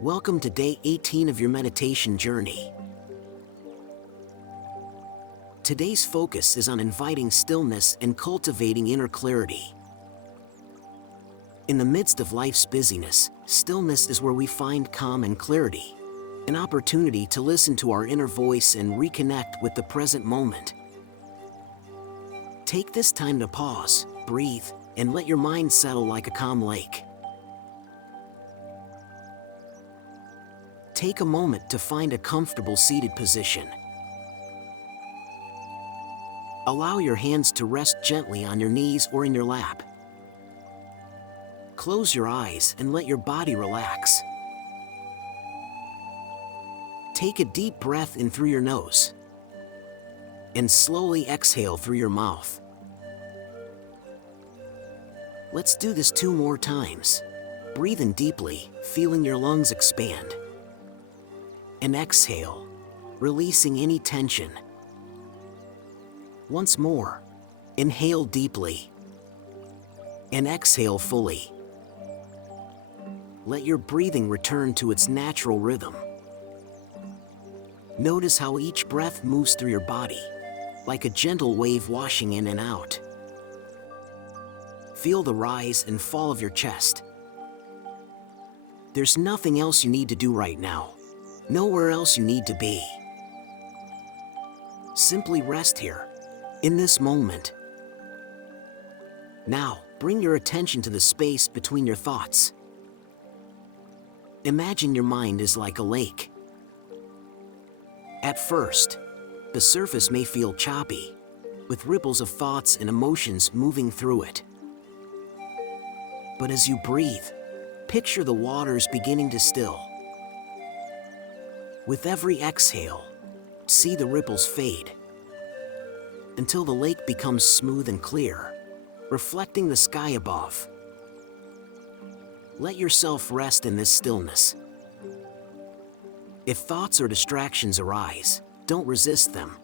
Welcome to day 18 of your meditation journey. Today's focus is on inviting stillness and cultivating inner clarity. In the midst of life's busyness, stillness is where we find calm and clarity, an opportunity to listen to our inner voice and reconnect with the present moment. Take this time to pause, breathe, and let your mind settle like a calm lake. Take a moment to find a comfortable seated position. Allow your hands to rest gently on your knees or in your lap. Close your eyes and let your body relax. Take a deep breath in through your nose and slowly exhale through your mouth. Let's do this 2 more times. Breathe in deeply, feeling your lungs expand. And exhale, releasing any tension. Once more, inhale deeply and exhale fully. Let your breathing return to its natural rhythm. Notice how each breath moves through your body, like a gentle wave washing in and out. Feel the rise and fall of your chest. There's nothing else you need to do right now. Nowhere else you need to be. Simply rest here, in this moment. Now, bring your attention to the space between your thoughts. Imagine your mind is like a lake. At first, the surface may feel choppy, with ripples of thoughts and emotions moving through it. But as you breathe, picture the waters beginning to still. With every exhale, see the ripples fade until the lake becomes smooth and clear, reflecting the sky above. Let yourself rest in this stillness. If thoughts or distractions arise, don't resist them.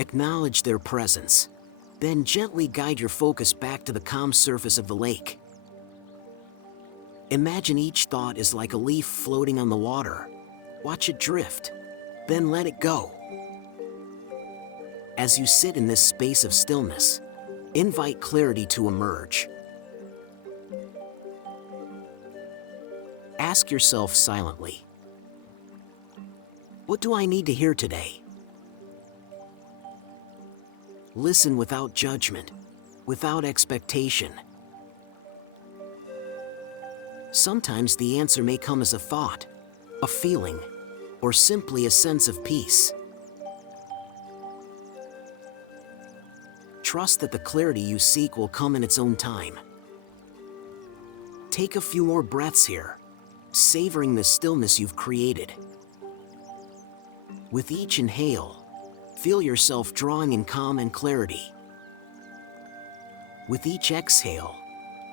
Acknowledge their presence, then gently guide your focus back to the calm surface of the lake. Imagine each thought is like a leaf floating on the water. Watch it drift, then let it go. As you sit in this space of stillness, invite clarity to emerge. Ask yourself silently, what do I need to hear today? Listen without judgment, without expectation. Sometimes the answer may come as a thought, a feeling, or simply a sense of peace. Trust that the clarity you seek will come in its own time. Take a few more breaths here, savoring the stillness you've created. With each inhale, feel yourself drawing in calm and clarity. With each exhale,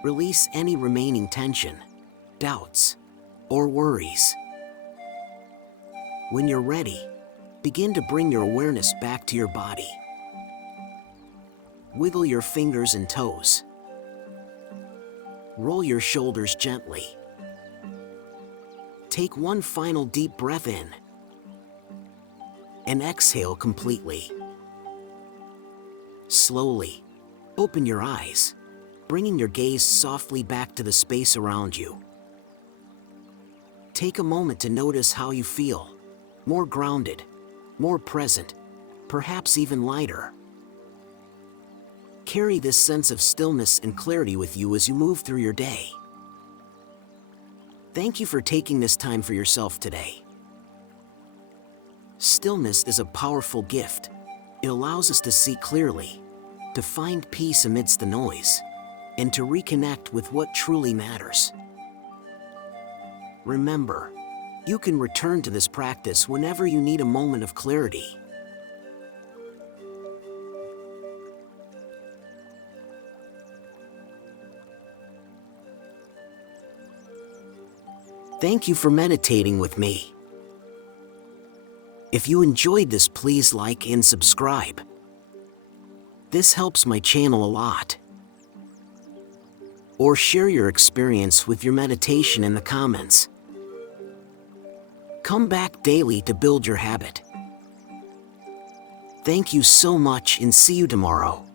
release any remaining tension, doubts, or worries. When you're ready, begin to bring your awareness back to your body. Wiggle your fingers and toes. Roll your shoulders gently. Take one final deep breath in and exhale completely. Slowly, open your eyes, bringing your gaze softly back to the space around you. Take a moment to notice how you feel. More grounded, more present, perhaps even lighter. Carry this sense of stillness and clarity with you as you move through your day. Thank you for taking this time for yourself today. Stillness is a powerful gift. It allows us to see clearly, to find peace amidst the noise, and to reconnect with what truly matters. Remember, you can return to this practice whenever you need a moment of clarity. Thank you for meditating with me. If you enjoyed this, please like and subscribe. This helps my channel a lot. or share your experience with your meditation in the comments. Come back daily to build your habit. Thank you so much and see you tomorrow.